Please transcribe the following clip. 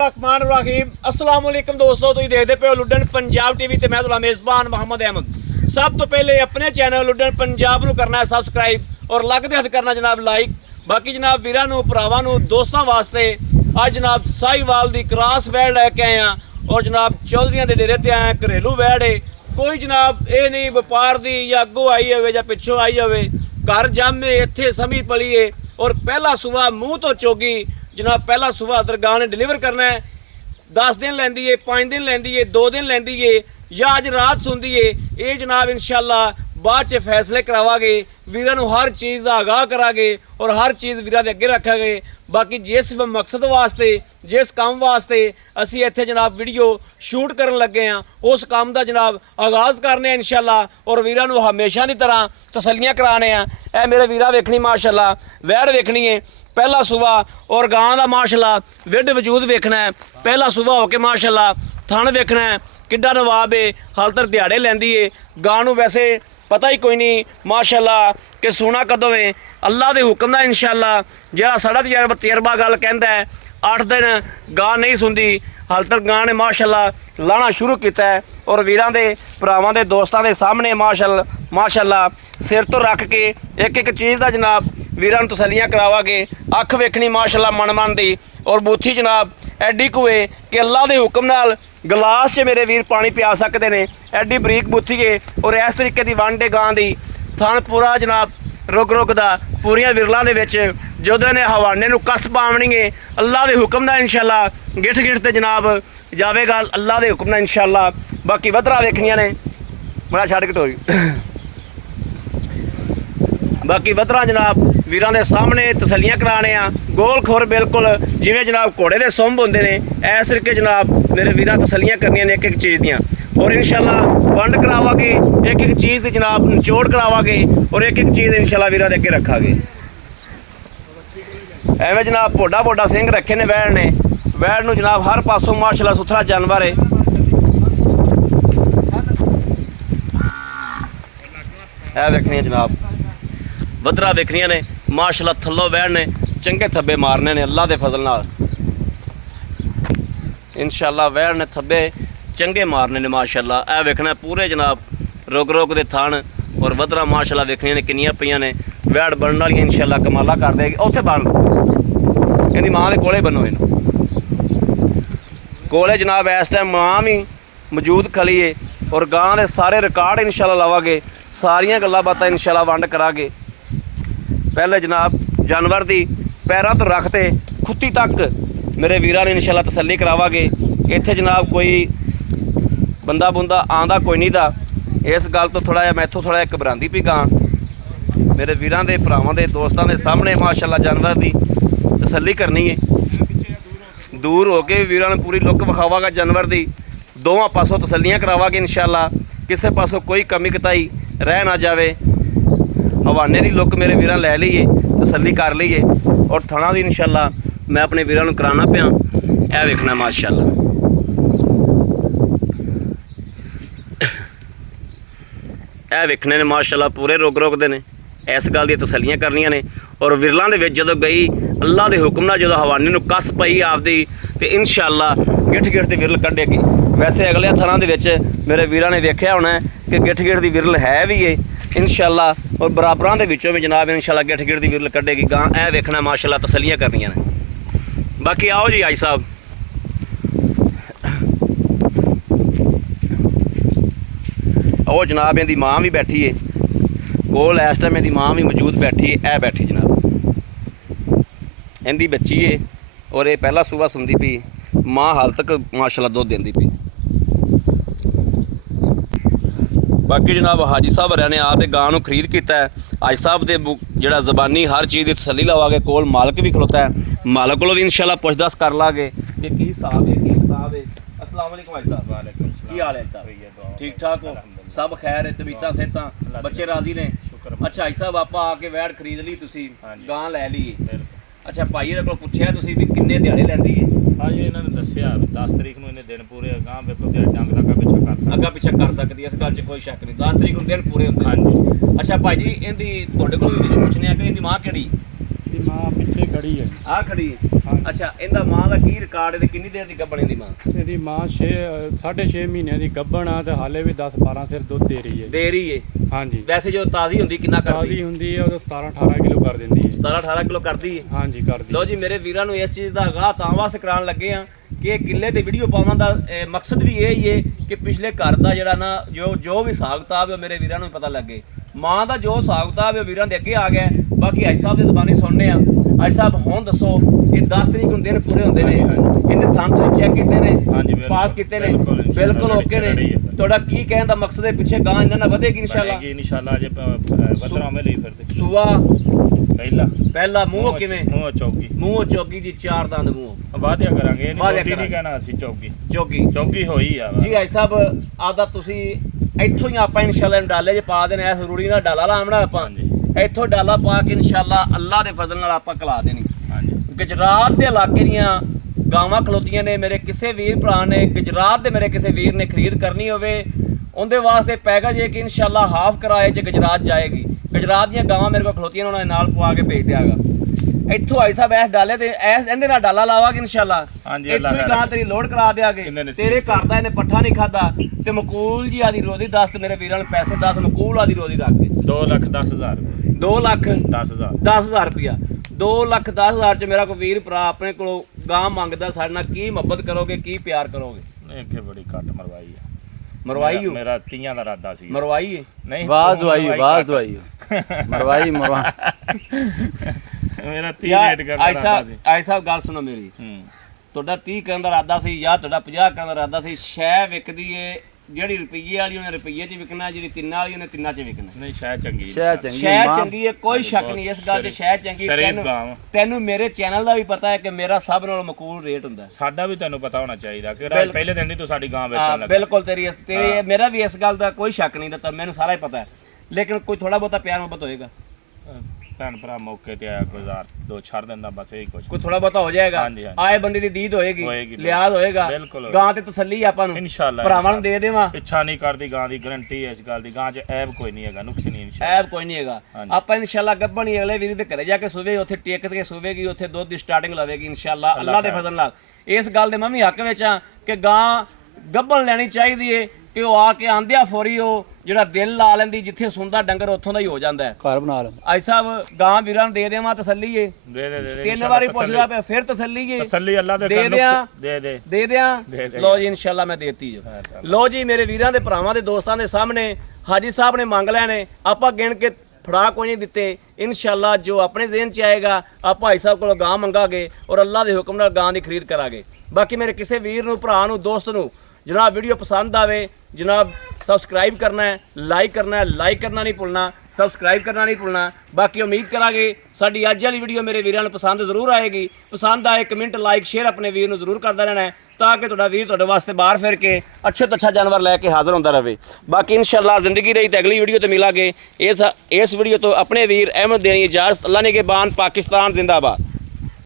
रहमान रहीम अस्सलाम वालेकुम दोस्तों, तुम देखते पे हो लुडन पंजाब टीवी ते मैं तुहाडा मेज़बान मोहम्मद अहमद। सब तो पहले अपने चैनल लुडन पंजाब नूं करना है सबसक्राइब और लगदे हथ करना जनाब लाइक। बाकी जनाब वीरां नूं भरावां नूं दोस्तां वास्ते अज जनाब साहिवाल दी क्रॉस वैड़ लैके आए हैं और जनाब चौधरियां दे डेरे ते आए घरेलू वैड़ है। कोई जनाब ये नहीं व्यापार दी या अगों आई होवे या पिछों आई होवे, घर जामे इत्थे समी पली है और पहला सूबा मूँह तो चोगी जनाब पहला सूबा दरगाह ने डिलीवर करना है। 10 दिन लेंदी है, 5 दिन लेंदी है, 2 दिन लेंदी है या अज रात सुनदी है। ये जनाब इंशाअल्लाह बाद च फैसले करावांगे, वीरां नूं हर चीज़ का आगाह करांगे और हर चीज़ वीरां दे अगे रखांगे। बाकी जिस मकसद वास्ते जिस काम वास्ते असी इत्थे जनाब वीडियो शूट करन लगे हैं उस काम का जनाब आगाज़ करने इंशाअल्लाह और वीरां नूं हमेशा की तरह तसल्लियां कराने हैं। ए मेरे वीरा वेखनी माशाअल्लाह वैड़ वेखनी है पहला सूबा और गां का माशाअल्लाह विड वजूद वेखना है। पहला सूबा होके माशाअल्लाह थण वेखना है किड्डा नवाब है, हाल तक दिहाड़े लैंदी है। गां नूं वैसे पता ही कोई नहीं माशाअल्लाह कि सोना कदों है, अल्लाह के हुक्म दा इंशाअल्लाह। जिहड़ा साडा तजर्बा गल कहंदा है 8 दिन गां नहीं सुनदी, हाल तक गां ने माशाअल्लाह लाना शुरू किया है और वीरां दे भरावां दे दोस्तां दे सामने माशाअल्लाह सिर तो रख के एक एक चीज़ का जनाब वीरां नूं तसल्लियां करावांगे। अख वेखनी माशाअल्लाह मन दी और बूथी जनाब एडी कुए कि अल्लाह के हुक्म नाल गिलास च मेरे वीर पानी पिया सकते हैं। एडी बरीक बूथी है और इस तरीके की वंड है गां दी। थण पूरा जनाब रुक दा पूरियां विरलों के विच जोधे ने हवाने नूं कस पावनी है अल्लाह के हुक्म दा इंशाअल्लाह। गिठ ते जनाब जावेगा अल्लाह के हुक्म दा इंशाअल्लाह। बाकी वधरा वेखनियां ने बड़ा छड़ कटोरी बाकी वधरा जनाब वीरां दे सामने तसल्लियां कराने आ गोल खोर बिल्कुल जिवें जनाब घोड़े दे सुंभ होंदे ने इस तरीके जनाब मेरे वीरां तसल्लियां करनियां ने एक एक चीज़ दियां और इंशाअल्लाह वंड करावांगे एक एक चीज़ दी जनाब निचोड़ करावांगे और एक एक चीज़ इंशाअल्लाह वीरां दे अगे रखांगे। एवें जनाब पोडा पोडा सिंह रखे ने वैड़ नूं जनाब हर पासों माशाअल्लाह सुथरा जानवर है। ए वेखनियां जनाब वधरा वेखनियां ने माशाअल्लाह थल्लों वैड़ ने चंगे थब्बे मारने ने अल्लाह के फजल नाल इंशाअल्लाह। वैड़ ने थब्बे चंगे मारने ने माशाअल्लाह। ए वेखना पूरे जनाब रोक दे थान और वधरा माशाअल्लाह वेखनियां ने किनियां पईयां ने। वैड़ बनने वाली इंशाअल्लाह कमाला कर देगी। उत्थे बन इहदी मां दे कोले बनो इहनूं कोले जनाब इस टाइम मां भी मौजूद खली है और गां दे सारे रिकॉर्ड इंशाअल्लाह लवांगे, सारियां गल्लां बातां इंशाअल्लाह वंड करांगे। पहले जनाब जानवर दी पैरों तो रखते खुत्ती तक मेरे वीरां ने इंशाअल्लाह तसल्ली करावांगे। इत्थे जनाब कोई बंदा बुंदा आंदा कोई नहीं दा, इस गल तो थोड़ा जिहा मैथों थोड़ा जिहा घबरांदी पई गां। मेरे वीरां दे भरावां दे दोस्तां दे सामने माशाअल्लाह जानवर दी तसल्ली करनी है। दूर हो के वीरां ने पूरी लुक विखावांगा जानवर दी, दोवां पासों तसल्लियां करावांगे इंशाअल्लाह। किसी पासों कोई कमी कताई रह ना जाए। हवाने की लुक मेरे वीरां लै लीए तसल्ली कर लीए और थणा दी इंशाअल्लाह मैं अपने वीरां नूं कराना पिया। यह वेखना माशाअल्लाह यह वेखने ने माशाअल्लाह पूरे रुक दे ने इस गल दी तसल्लियां करनियां ने और विरलों के विच जदों गई अल्लाह के हुक्म नाल जदों हवाने नूं कस पई आपदी ते इंशाअल्लाह गिठ ते विरल कढेगी। वैसे अगले थरां दे विच मेरे वीरां ने वेख्या होना कि गिठ दी विरल है भी है इंशाअल्लाह और बराबरां दे विचों भी जनाब इंशाअल्लाह गिठ दी विरल कढेगी गां। ऐ वेखना माशाअल्लाह तसल्लियां करनियां ने। बाकी आओ जी आई साहब ਉਹ जनाब इहदी मां भी बैठी है कोल इस टाइम इहदी मां भी मौजूद बैठी है। बैठी जनाब इहदी बच्ची है और ये पहला सूबा सुनती पई मां हाल तक माशाअल्लाह दुध देंदी पई। बाकी जनाब हाजी साहब हरियां ने आते गां नूं खरीद किया है। हाजी साहब के जिहड़ा ज़बानी हर चीज़ की तसल्ली लवांगे, कोल मालक भी खलोता है, मालक कोलों भी इंशाअल्लाह पुछदस कर लांगे कि की हिसाब है की किताब है। अस्सलाम वालेकुम हाजी साहब। वालेकुम सलाम। की हाल है साहब? ठीक ठाक हो? सब खैर है? तबीयतां सेहतां बच्चे राजी ने? अच्छा हाजी साहब आप आके वैड़ खरीद ली तुसीं गां लै ली? अच्छा भाई को पुछया तुसीं भी किन्ने दिहाड़े लैंदी है? हाँ जी इन्होंने दसिया 10 तरीक को इन्हें दिन पूरे गां वेखो डंग अग्गा पिछा कर सकती है, इस गल कोई शक नहीं। 10 तरीक को दिन पूरे होंगे। हाँ जी। अच्छा भाई जी इहदी तुहाडे कोल पुछने कि इहदी मां किहड़ी? ਇਹਦੀ ਮਾਂ ਪਿੱਛੇ ਖੜੀ ਹੈ। ਆ ਖੜੀ ਹਾਂ। ਅੱਛਾ, ਇਹਦਾ ਮਾਂ ਦਾ ਕੀ ਰਿਕਾਰਡ ਤੇ ਕਿੰਨੀ ਦੇਰ ਦੀ ਗੱਭਣ ਦੀ ਮਾਂ? ਇਹਦੀ ਮਾਂ 6.5 ਮਹੀਨਿਆਂ ਦੀ ਗੱਭਣ ਆ ਤੇ ਹਾਲੇ ਵੀ 10-12 ਸਿਰ ਦੁੱਧ ਦੇ ਰਹੀ ਹੈ। ਦੇ ਰਹੀ ਏ? ਹਾਂਜੀ। ਵੈਸੇ ਜੋ ਤਾਜ਼ੀ ਹੁੰਦੀ ਕਿੰਨਾ ਕਰਦੀ? ਤਾਜ਼ੀ ਹੁੰਦੀ ਹੈ ਉਹ 17-18 ਕਿਲੋ ਕਰ ਦਿੰਦੀ ਹੈ। 17-18 ਕਿਲੋ ਕਰਦੀ ਏ? ਹਾਂਜੀ ਕਰਦੀ। ਲੋ ਜੀ, ਮੇਰੇ ਵੀਰਾਂ ਨੂੰ ਇਸ ਚੀਜ਼ ਦਾ ਆਗਾਹ ਤਾਂ ਵਾਸਤੇ ਕਰਾਉਣ ਲੱਗੇ ਆ ਕਿ ਇਹ ਕਿੱਲੇ ਤੇ ਵੀਡੀਓ ਪਾਉਣ ਦਾ ਮਕਸਦ ਵੀ ਇਹ ਹੀ ਹੈ ਕਿ ਪਿਛਲੇ ਘਰ ਦਾ ਜਿਹੜਾ ਨਾ ਜੋ ਵੀ ਹਿਸਾਬ ਕਿਤਾਬ ਹੈ ਉਹ ਮੇਰੇ ਵੀਰਾਂ ਨੂੰ ਪਤਾ ਲੱਗੇ। ਮਾਂ ਦਾ ਜੋ ਹਿਸਾਬ ਕਿਤਾਬ ਹੈ ਉਹ ਵੀਰਾਂ ਦੇ ਅੱਗੇ ਆ ਗਿਆ। ਬਾਕੀ ਹਾਜੀ ਸਾਹਿਬ ਦੀ ਜ਼ਬਾਨੀ ਸੁਣਨੇ ਆ। ਹਾਜੀ ਸਾਹਿਬ ਹੁਣ ਦੱਸੋ, ਇਹ 10 ਤਰੀਕ ਨੂੰ ਦਿਨ ਪੂਰੇ ਹੁੰਦੇ ਨੇ, ਇਹਨੇ ਥਾਂ ਤੁਸੀਂ ਚੈੱਕ ਕੀਤੇ ਨੇ? ਹਾਂਜੀ, ਪਾਸ ਕੀਤੇ ਨੇ? ਬਿਲਕੁਲ ਓਕੇ ਨੇ। ਤੁਹਾਡਾ ਕੀ ਕਹਿਣ ਦਾ ਮਕਸਦ ਹੈ? ਪਿੱਛੇ ਗਾਂ ਇਹਨਾਂ ਨਾਲ ਵਧੇਗੀ ਇਨਸ਼ਾਅੱਲਾ? ਇਨਸ਼ਾਅੱਲਾ ਜੇ ਵਧਰਾਵੇਂ ਲਈ ਫਿਰ ਸੂਆ ਪਹਿਲਾ ਮੂੰਹੋਂ ਕਿਵੇਂ? ਮੂੰਹੋਂ ਚੌਕੀ ਜੀ, 4 ਦੰਦ ਮੂੰਹੋਂ ਵਾਧਿਆ ਕਰਾਂਗੇ। ਇਹ ਵਾਧਿਆ ਨਹੀਂ ਕਰਾਂਗੇ। ਕਹਿਣਾ ਅਸੀਂ ਚੌਕੀ ਚੌਕੀ ਹੋਈ ਆ ਜੀ। ਹਾਜੀ ਸਾਹਿਬ ਆਦਾ ਤੁਸੀਂ ਇੱਥੋਂ ਹੀ ਆਪਾਂ ਇਨਸ਼ਾਅੱਲਾ ਡਾਲੇ 'ਚ ਪਾ ਦੇਣਾ। ਇਸ ਰੂੜੀ ਨਾਲ ਡਾਲਾ ਲਾਉਣਾ ਆਪਾਂ, ਇੱਥੋਂ ਡਾਲਾ ਪਾ ਕੇ ਇਨਸ਼ਾਅੱਲਾ ਅੱਲਾਹ ਦੇ ਫਜ਼ਲ ਨਾਲ ਆਪਾਂ ਕਲਾ ਦੇਣੀ। ਗੁਜਰਾਤ ਦੇ ਇਲਾਕੇ ਦੀਆਂ ਗਾਵਾਂ ਖਲੋਤੀਆਂ ਨੇ। ਮੇਰੇ ਕਿਸੇ ਵੀਰ ਭਰਾ ਨੇ ਗੁਜਰਾਤ ਦੇ ਮੇਰੇ ਕਿਸੇ ਵੀਰ ਨੇ ਖਰੀਦ ਕਰਨੀ ਹੋਵੇ, ਉਹਦੇ ਵਾਸਤੇ ਪੈਕੇਜ ਹੈ ਕਿ ਇਨਸ਼ਾਅੱਲਾ ਹਾਫ ਕਿਰਾਏ 'ਚ ਗੁਜਰਾਤ ਜਾਏਗੀ। ਗੁਜਰਾਤ ਦੀਆਂ ਗਾਵਾਂ ਮੇਰੇ ਕੋਲ ਖਲੋਤੀਆਂ, ਉਹਨਾਂ ਦੇ ਨਾਲ ਪਵਾ ਕੇ ਭੇਜ ਦਿਆਗਾ। ਇੱਥੋਂ ਹਾਜੀ ਸਾਹਿਬ ਇਸ ਡਾਲੇ ਤੇ ਇਹਦੇ ਨਾਲ ਡਾਲਾ ਲਾਵਾਂਗੇ ਇਨਸ਼ਾਅੱਲਾ। ਇੱਥੋਂ ਹੀ ਗਾਂ ਤੇਰੀ ਲੋਡ ਕਰਾ ਦਿਆਂਗੇ। ਤੇਰੇ ਘਰ ਦਾ ਇਹਨੇ ਪੱਠਾ ਨਹੀਂ ਖਾਦਾ ਤੇ ਮਕੂਲ ਜੀ ਆਦੀ ਰੋਜ਼ੀ ਦੱਸ ਮੇਰੇ ਵੀਰਾਂ ਨੂੰ ਪੈਸੇ 10 ਮਕੂਲ ਆਦੀ ਰੋਜ਼ੀ ਰੱਖ ਕੇ 2,10,000 2,10,000 ਰੁਪਇਆ 2,10,000 ਚ ਮੇਰਾ ਕੋਈ ਵੀਰ ਭਰਾ ਆਪਣੇ ਕੋਲੋਂ ਗਾਂ ਮੰਗਦਾ, ਸਾਡੇ ਨਾਲ ਕੀ ਮੁਹੱਬਤ ਕਰੋਗੇ, ਕੀ ਪਿਆਰ ਕਰੋਗੇ? ਇਹ ਬੜੀ ਘੱਟ ਮਰਵਾਈ ਆ। ਮਰਵਾਈ ਹੋ? ਮੇਰਾ ਤੀਆਂ ਦਾ ਇਰਾਦਾ ਸੀ। ਮਰਵਾਈ ਹੈ? ਨਹੀਂ, ਬਾਸ ਦਵਾਈ ਮਰਵਾਈ ਮੇਰਾ 30 ਰੇਟ ਕਰਨ ਦਾ ਇਰਾਦਾ ਸੀ। ਆਈ ਸਾਹਿਬ ਗੱਲ ਸੁਣੋ ਮੇਰੀ। ਤੁਹਾਡਾ 30 ਕਰਨ ਦਾ ਇਰਾਦਾ ਸੀ ਜਾਂ ਤੁਹਾਡਾ 50 ਕਰਨ ਦਾ ਇਰਾਦਾ ਸੀ? ਸ਼ੈ ਵਿਕਦੀ ਏ ਜਿਹੜੀ ਰੁਪਈਏ ਵਾਲੀ ਉਹਨੇ ਰੁਪਈਏ 'ਚ ਵਿਕਣਾ, ਜਿਹੜੀ ਤਿੰਨਾਂ ਵਾਲੀ ਉਹਨੇ ਤਿੰਨਾਂ 'ਚ ਵਿਕਣਾ। ਨਹੀਂ, ਸ਼ੈ ਚੰਗੀ ਸ਼ੈ ਚੰਗੀ ਹੈ, ਕੋਈ ਸ਼ੱਕ ਨਹੀਂ ਇਸ ਗੱਲ 'ਚ। ਸ਼ੈ ਚੰਗੀ। ਤੈਨੂੰ ਮੇਰੇ ਚੈਨਲ ਦਾ ਵੀ ਪਤਾ ਹੈ ਕਿ ਮੇਰਾ ਸਭ ਨਾਲੋਂ ਮਕਬੂਲ ਰੇਟ ਹੁੰਦਾ। ਸਾਡਾ ਵੀ ਤੈਨੂੰ ਪਤਾ ਹੋਣਾ ਚਾਹੀਦਾ ਕਿ ਪਹਿਲੇ ਦਿਨ ਹੀ ਤੂੰ ਸਾਡੀ ਗਾਂ ਵੇਚਣ ਲੱਗਾ। ਬਿਲਕੁਲ ਤੇਰੀ ਮੇਰਾ ਵੀ ਇਸ ਗੱਲ ਦਾ ਕੋਈ ਸ਼ੱਕ ਨਹੀਂ ਦਿੱਤਾ, ਮੈਨੂੰ ਸਾਰਾ ਹੀ ਪਤਾ ਹੈ। ਲੇਕਿਨ ਕੋਈ ਥੋੜਾ ਬਹੁਤਾ ਪਿਆਰ ਮੁਹੱਬਤ ਹੋਏਗਾ। ਭੈਣ ਭਰਾ ਮੌਕੇ ਤੇ ਆਇਆ ਕੋਈ 2 ਛੱਡ ਦਿੰਦਾ, ਬਸ ਇਹੀ ਕੁਝ। ਕੋਈ ਥੋੜਾ ਬਹੁਤਾ ਹੋ ਜਾਏਗਾ। ਆਏ ਬੰਦੇ ਦੀ ਦੀਦ ਹੋਏਗੀ, ਲਿਆਜ਼ ਹੋਏਗਾ, ਗਾਂ ਤੇ ਤਸੱਲੀ ਆਪਾਂ ਨੂੰ ਇਨਸ਼ਾਅੱਲਾ ਭਰਾਵਾਂ ਨੂੰ ਦੇ ਦੇਵਾਂ। ਪਿੱਛਾ ਨਹੀਂ ਕਰਦੀ ਗਾਂ ਦੀ, ਗਰੰਟੀ ਹੈ ਇਸ ਗੱਲ ਦੀ। ਗਾਂ 'ਚ ਐਬ ਕੋਈ ਨਹੀਂ ਹੈਗਾ, ਨੁਕਸ ਨਹੀਂ ਐਬ ਕੋਈ ਨਹੀਂ ਹੈਗਾ। ਆਪਾਂ ਇਨਸ਼ਾਅੱਲਾ ਗੱਭਣੀ ਅਗਲੇ ਵੀਰ ਦੇ ਘਰੇ ਜਾ ਕੇ ਸੁਵੇ, ਉੱਥੇ ਟੇਕ ਕੇ ਸੁਵੇਗੀ, ਉੱਥੇ ਦੁੱਧ ਦੀ ਸਟਾਰਟਿੰਗ ਲਵੇਗੀ ਇਨਸ਼ਾਅੱਲਾ ਅੱਲਾਹ ਦੇ ਫਜ਼ਲ ਨਾਲ। ਇਸ ਗੱਲ ਦੇ ਮੈਂ ਵੀ ਹੱਕ ਵਿੱਚ ਆ ਕਿ ਗਾਂ ਗੱਭਣ ਲੈਣੀ ਚਾਹੀਦੀ ਏ ਕਿ ਉਹ ਆ ਕੇ ਆਂਦਿਆ ਫੌਰੀ ਉਹ ਜਿਹੜਾ ਦਿਲ ਲਾ ਲੈਂਦੀ, ਜਿੱਥੇ ਸੁਣਦਾ ਡੰਗਰ ਉੱਥੋਂ ਦਾ ਹੀ ਹੋ ਜਾਂਦਾ ਹੈ। ਘਰ ਬਣਾ ਲੈ ਆਈ ਸਾਹਿਬ ਗਾਂ ਵੀਰਾਂ ਨੂੰ ਦੇ ਦੇਵਾਂ ਤਸੱਲੀ ਏ? ਦੇ 3 ਵਾਰੀ ਪੁੱਛਦਾ ਪਿਆ, ਫਿਰ ਤਸੱਲੀ ਏ? ਤਸੱਲੀ ਅੱਲਾ ਦੇ ਦੇ ਦਿਆਂ। ਦੇ ਲੋ ਜੀ ਇਨਸ਼ਾਅੱਲਾ ਮੈਂ ਦੇਤੀ ਜੋ। ਲੋ ਜੀ ਮੇਰੇ ਵੀਰਾਂ ਦੇ ਭਰਾਵਾਂ ਦੇ ਦੋਸਤਾਂ ਦੇ ਸਾਹਮਣੇ ਹਾਜੀ ਸਾਹਿਬ ਨੇ ਮੰਗ ਲੈਣੇ, ਆਪਾਂ ਗਿਣ ਕੇ ਫੜਾ ਕੋਈ ਨਹੀਂ ਦਿੱਤੇ। ਇਨਸ਼ਾਅੱਲਾ ਜੋ ਆਪਣੇ ਜ਼ਿਹਨ 'ਚ ਆਏਗਾ ਆਪਾਂ ਹਾਜੀ ਸਾਹਿਬ ਕੋਲੋਂ ਗਾਂ ਮੰਗਾਂਗੇ ਔਰ ਅੱਲਾ ਦੇ ਹੁਕਮ ਨਾਲ ਗਾਂ ਦੀ ਖਰੀਦ ਕਰਾਂਗੇ। ਬਾਕੀ ਮੇਰੇ ਕਿਸੇ ਵੀਰ ਨੂੰ, ਭਰਾ ਨੂੰ, ਦੋਸਤ ਨੂੰ ਜਨਾਬ ਵੀਡੀਓ ਪਸੰਦ ਆਵੇ ਜਨਾਬ ਸਬਸਕ੍ਰਾਈਬ ਕਰਨਾ ਹੈ, ਲਾਈਕ ਕਰਨਾ ਹੈ, ਲਾਈਕ ਕਰਨਾ ਨਹੀਂ ਭੁੱਲਣਾ, ਸਬਸਕ੍ਰਾਈਬ ਕਰਨਾ ਨਹੀਂ ਭੁੱਲਣਾ। ਬਾਕੀ ਉਮੀਦ ਕਰਾਂਗੇ ਸਾਡੀ ਅੱਜ ਵਾਲੀ ਵੀਡੀਓ ਮੇਰੇ ਵੀਰਾਂ ਨੂੰ ਪਸੰਦ ਜ਼ਰੂਰ ਆਏਗੀ। ਪਸੰਦ ਆਏ ਕਮੈਂਟ, ਲਾਈਕ, ਸ਼ੇਅਰ ਆਪਣੇ ਵੀਰ ਨੂੰ ਜ਼ਰੂਰ ਕਰਦਾ ਰਹਿਣਾ ਹੈ ਤਾਂ ਕਿ ਤੁਹਾਡਾ ਵੀਰ ਤੁਹਾਡੇ ਵਾਸਤੇ ਬਾਹਰ ਫਿਰ ਕੇ ਅੱਛੇ ਤੋਂ ਅੱਛਾ ਜਾਨਵਰ ਲੈ ਕੇ ਹਾਜ਼ਰ ਹੁੰਦਾ ਰਹੇ। ਬਾਕੀ ਇਨਸ਼ਾਅੱਲਾ ਜ਼ਿੰਦਗੀ ਰਹੀ ਤਾਂ ਅਗਲੀ ਵੀਡੀਓ ਤੇ ਮਿਲਾਂਗੇ। ਇਸ ਵੀਡੀਓ ਤੋਂ ਆਪਣੇ ਵੀਰ ਅਹਿਮਦ ਦੇਣੀ ਇਜਾਜ਼ਤ। ਅੱਲਾ ਨੇ ਕੇ ਬਾਨ, ਪਾਕਿਸਤਾਨ ਜ਼ਿੰਦਾਬਾਦ।